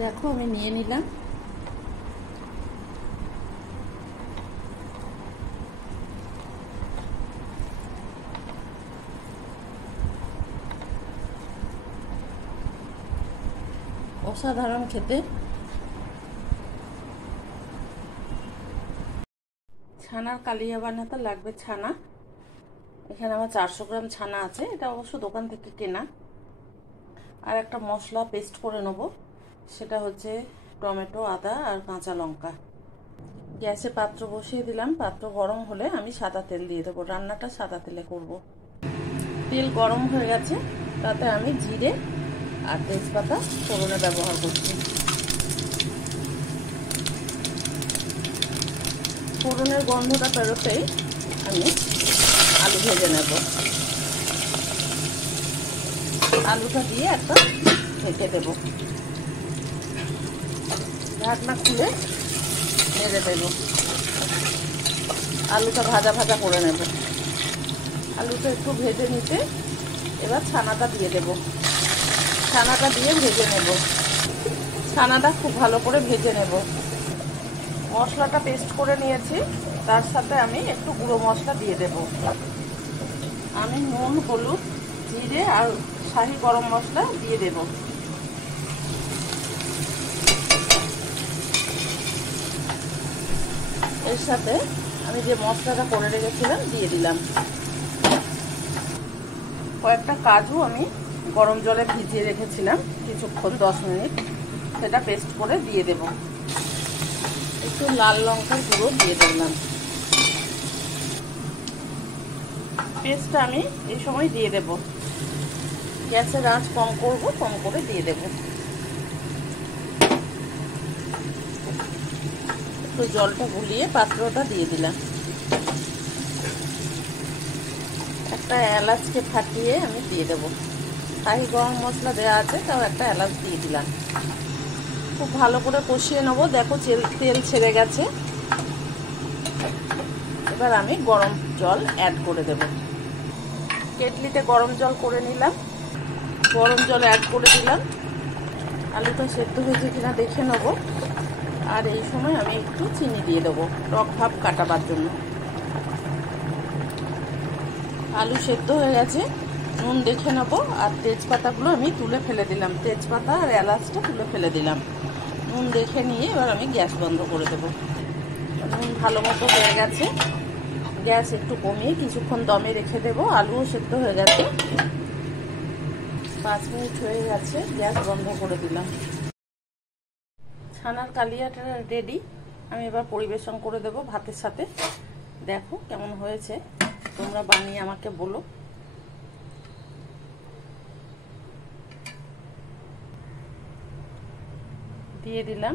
দেখো আমি নিয়ে নিলাম। অসাধারণ খেতে। ছানার কালিয়া বানাতে লাগবে ছানা। এখানে আমার 400 গ্রাম ছানা আছে, এটা অবশ্য দোকান থেকে কেনা। আর একটা মশলা পেস্ট করে নেব, সেটা হচ্ছে টমেটো, আদা আর কাঁচা লঙ্কা। গ্যাসে পাত্র বসিয়ে দিলাম, পাত্র গরম হলে আমি সাদা তেল দিয়ে দেবো। রান্নাটা সাদা তেলে করব। তেল গরম হয়ে গেছে, তাতে আমি জিরে আর তেজপাতা ফোড়নে ব্যবহার করছি। ফোড়নের গন্ধটা বেরোতেই আমি আলু ভেজে নেব। আলুটা দিয়ে একটা ঢেকে দেব, ঢাকনা খুলে নেড়ে দেব। আলুটা ভাজা ভাজা করে নেব। আলুটা একটু ভেজে নিতে এবার ছানাটা দিয়ে দেব। ছানাটা দিয়ে ভেজে নেব। ছানাটা খুব ভালো করে ভেজে নেব। মশলাটা পেস্ট করে নিয়েছি, তার সাথে আমি একটু গুঁড়ো মশলা দিয়ে দেব। আমি নুন, হলুদ, জিরে আর শাহি গরম মশলা দিয়ে দেব। এর সাথে আমি যে মশলাটা করে রেখেছিলাম দিয়ে দিলাম। কয়েকটা কাজু আমি গরম জলে ভিজিয়ে রেখেছিলাম কিছুক্ষণ, 10 মিনিট, সেটা পেস্ট করে দিয়ে দেব। একটু লাল লঙ্কার গুঁড়ো দিয়ে দিলাম। পেস্টটা আমি এই সময় দিয়ে দেব। গ্যাসের আঁচ কম করব, কম করে দিয়ে দেব। একটু জলটা গুলিয়ে পাত্রটা দিয়ে দিলাম। একটা এলাচকে ফাটিয়ে আমি দিয়ে দেব। শাহি গরম মশলা দেওয়া আছে, তাও একটা এলাচ দিয়ে দিলাম। খুব ভালো করে কষিয়ে নেবো। দেখো তেল ছেড়ে গেছে। এবার আমি গরম জল অ্যাড করে দেব। কেটলিতে গরম জল করে নিলাম, গরম জল অ্যাড করে দিলাম। আলুটা সেদ্ধ হয়েছে কিনা দেখে নেব। আর এই সময় আমি একটু চিনি দিয়ে দেবো টক ভাব কাটাবার জন্য। আলু সেদ্ধ হয়ে গেছে, নুন দেখে নেবো। আর তেজপাতাগুলো আমি তুলে ফেলে দিলাম। তেজপাতা আর এলাচটা তুলে ফেলে দিলাম। নুন দেখে নিয়ে এবার আমি গ্যাস বন্ধ করে দেবো। নুন ভালো মতো হয়ে গেছে। গ্যাস একটু কমিয়ে কিছুক্ষণ দমে রেখে দেবো। আলুও সেদ্ধ হয়ে গেছে। 5 মিনিট হয়ে গেছে, গ্যাস বন্ধ করে দিলাম। ছানার কালিয়াটা রেডি। আমি এবার পরিবেশন করে দেব ভাতের সাথে। দেখো কেমন হয়েছে, তোমরা বানিয়ে আমাকে বলো। দিয়ে দিলাম